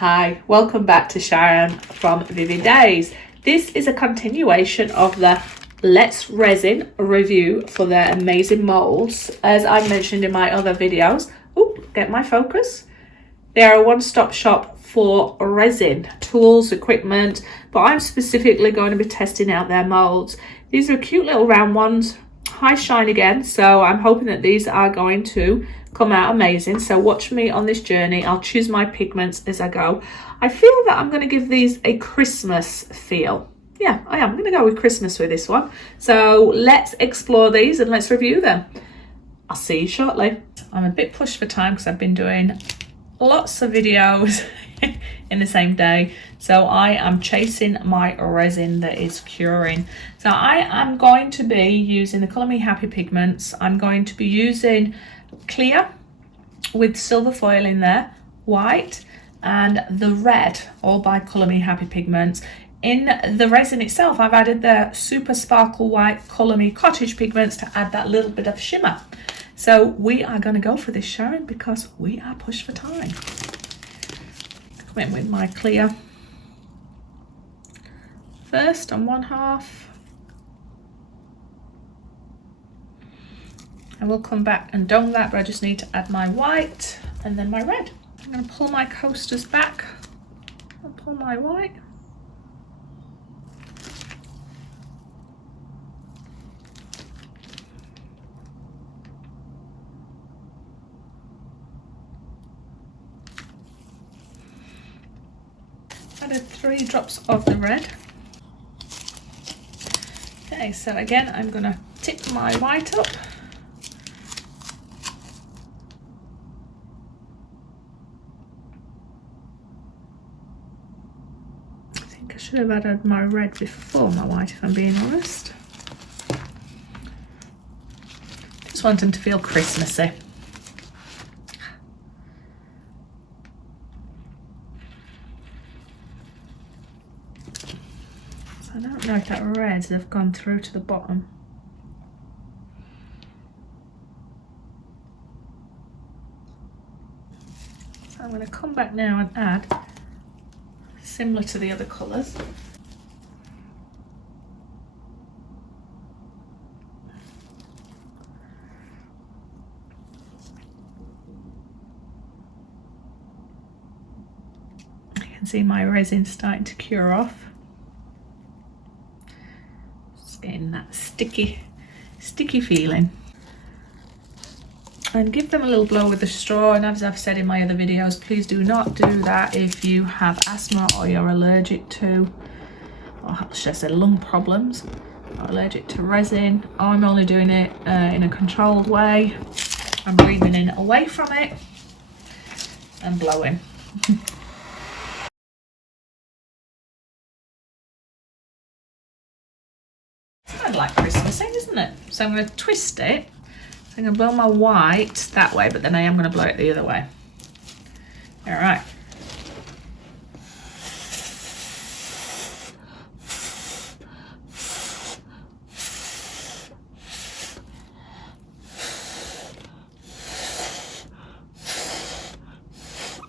Hi, welcome back to Sharon from Vivid Days. This is a continuation of the Let's Resin review for their amazing molds. As I mentioned in my other videos, get my focus. They are a one-stop shop for resin, tools, equipment, but I'm specifically going to be testing out their molds. These are cute little round ones, high shine again, so I'm hoping that these are going to come out amazing. So watch me on this journey. I'll choose my pigments as I go. I feel that I'm going to give these a Christmas feel. Yeah, I am going to go with Christmas with this one. So let's explore these and let's review them. I'll see you shortly. I'm a bit pushed for time because I've been doing lots of videos in the same day, so I am chasing my resin that is curing. So I am going to be using the Colour Me Happy pigments. I'm going to be using clear with silver foil in there, white, and the red, all by Colour Me Happy pigments. In the resin itself, I've added the super sparkle white Colour Me Cottage pigments to add that little bit of shimmer. So we are going to go for this, Sharon, because we are pushed for time. Come in with my clear first on one half. And we'll come back and dome that, but I just need to add my white and then my red. I'm going to pull my coasters back. I'll pull my white. Added 3 drops of the red. Okay, so again, I'm going to tip my white up. I think I should have added my red before my white, if I'm being honest. Just want them to feel Christmassy. I don't know if that red have gone through to the bottom. So I'm going to come back now and add, similar to the other colours. You can see my resin starting to cure off. Getting that sticky feeling, and give them a little blow with the straw. And as I've said in my other videos, please do not do that if you have asthma or you're allergic to, or should I say lung problems, or allergic to resin. I'm only doing it in a controlled way. I'm breathing in away from it and blowing. Like Christmas, isn't it? So I'm going to twist it. So I'm going to blow my white that way, but then I am going to blow it the other way. All right.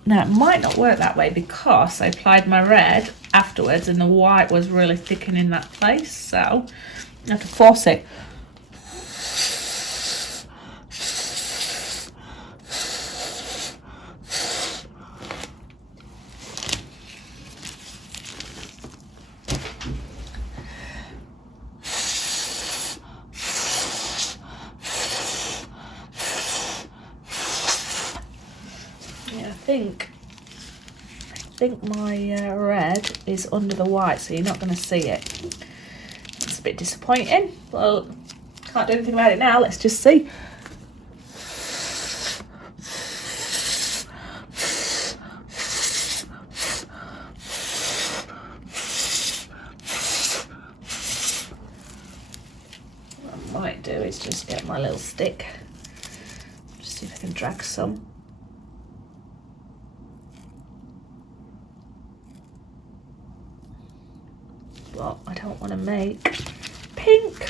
Now it might not work that way because I applied my red afterwards and the white was really thickening that place, so I have to force it. Yeah, I think my red is under the white, so you're not going to see it. It's a bit disappointing. Well, can't do anything about it now. Let's just see. What I might do is just get my little stick. Just see if I can drag some. But I don't want to make pink.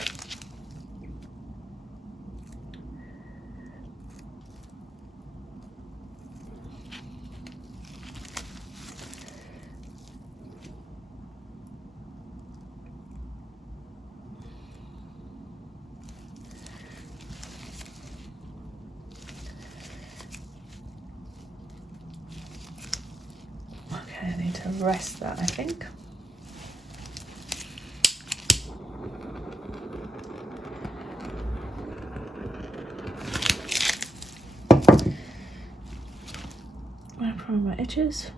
rest that, I think. I'm from my edges.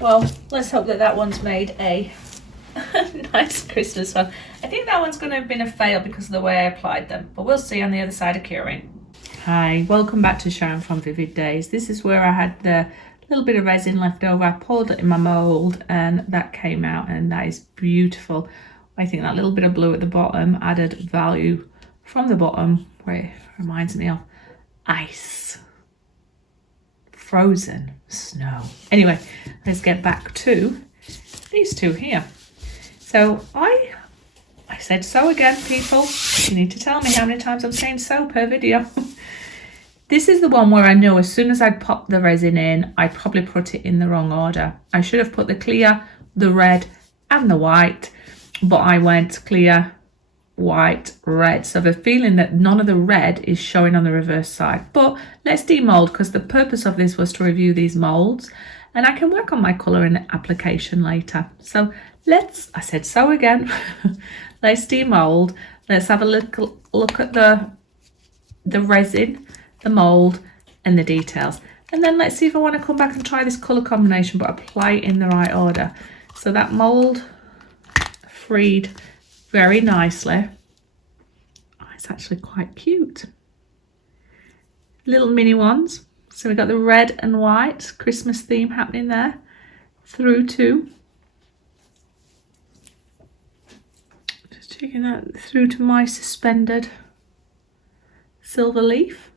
Well, let's hope that that one's made a nice Christmas one. I think that one's going to have been a fail because of the way I applied them, but we'll see on the other side of curing. Hi, welcome back to Sharon from Vivid Days. This is where I had the little bit of resin left over. I poured it in my mould and that came out, and that is beautiful. I think that little bit of blue at the bottom added value from the bottom, where it reminds me of ice. Frozen snow. Anyway, let's get back to these two here. So I said so again, people. You need to tell me how many times I'm saying so per video. This is the one where I know as soon as I'd pop the resin in, I probably put it in the wrong order. I should have put the clear, the red and the white, but I went clear, white, red. So the feeling that none of the red is showing on the reverse side. But let's demold, because the purpose of this was to review these molds and I can work on my colouring application later. So I said so again, let's demold. Let's have a look at the resin, the mould and the details. And then let's see if I want to come back and try this colour combination, but apply it in the right order. So that mould freed very nicely. Oh, it's actually quite cute. Little mini ones. So we've got the red and white Christmas theme happening there through to, just taking that through to my suspended silver leaf.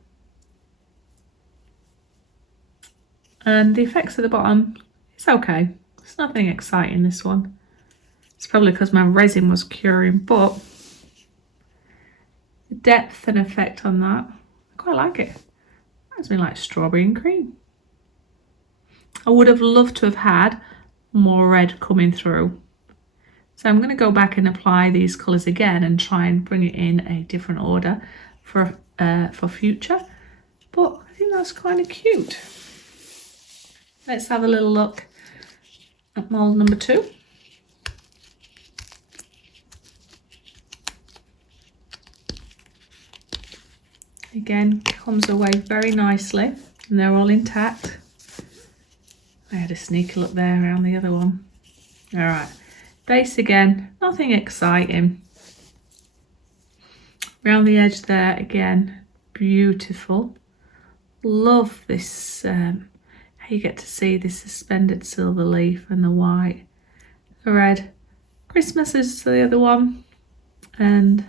And the effects at the bottom, it's okay. It's nothing exciting, this one. It's probably because my resin was curing, but the depth and effect on that, I quite like it. Reminds me like strawberry and cream. I would have loved to have had more red coming through. So I'm going to go back and apply these colours again and try and bring it in a different order for future. But I think that's kind of cute. Let's have a little look at mould number 2. Again, comes away very nicely and they're all intact. I had a sneaky look there around the other one. All right, base again, nothing exciting. Around the edge there again, beautiful. Love this, how you get to see this suspended silver leaf and the white. The red, Christmas is the other one, and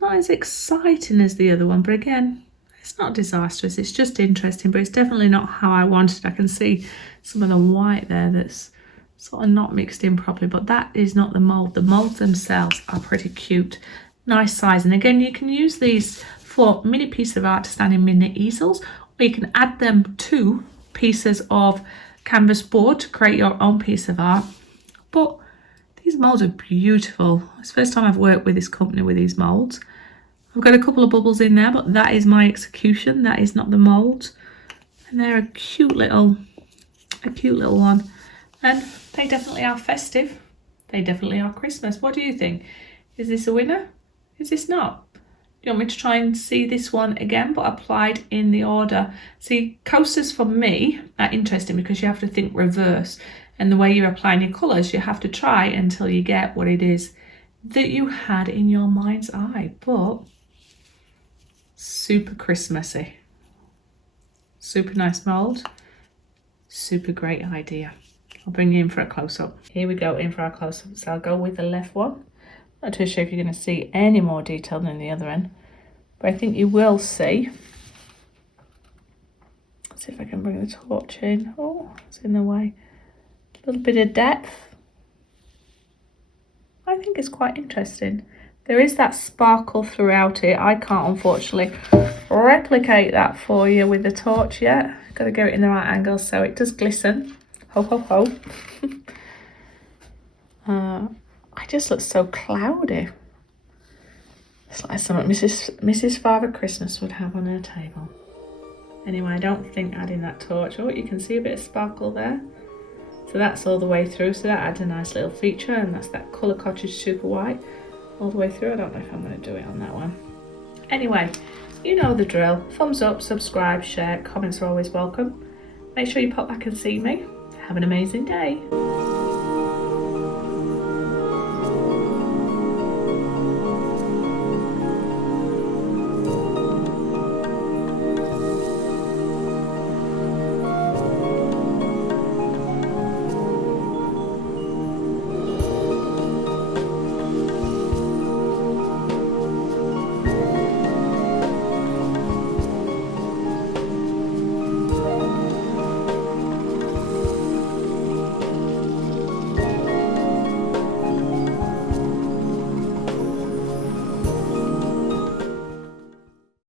not as exciting as the other one, but again, it's not disastrous, it's just interesting, but it's definitely not how I wanted. I can see some of the white there that's sort of not mixed in properly, but that is not the mould. The molds themselves are pretty cute, nice size, and again, you can use these for mini pieces of art to stand in mini easels, or you can add them to pieces of canvas board to create your own piece of art. But these molds are beautiful. It's the first time I've worked with this company with these molds. I've got a couple of bubbles in there, but that is my execution. That is not the mold. And they're a cute little one. And they definitely are festive. They definitely are Christmas. What do you think? Is this a winner? Is this not? Do you want me to try and see this one again, but applied in the order? See, coasters for me are interesting because you have to think reverse. And the way you're applying your colours, you have to try until you get what it is that you had in your mind's eye. But super Christmassy. Super nice mould. Super great idea. I'll bring you in for a close-up. Here we go, in for our close-up. So I'll go with the left one. Not too sure if you're going to see any more detail than the other end, but I think you will see. Let's see if I can bring the torch in. Oh, it's in the way. A little bit of depth. I think it's quite interesting. There is that sparkle throughout it. I can't unfortunately replicate that for you with the torch yet. Got to get it in the right angle so it does glisten. Ho ho ho. I just look so cloudy. It's like something Mrs. Father Christmas would have on her table. Anyway, I don't think adding that torch. Oh, you can see a bit of sparkle there. So that's all the way through. So that adds a nice little feature, and that's that Colour Cottage Super White all the way through. I don't know if I'm going to do it on that one. Anyway, you know the drill. Thumbs up, subscribe, share, comments are always welcome. Make sure you pop back and see me. Have an amazing day.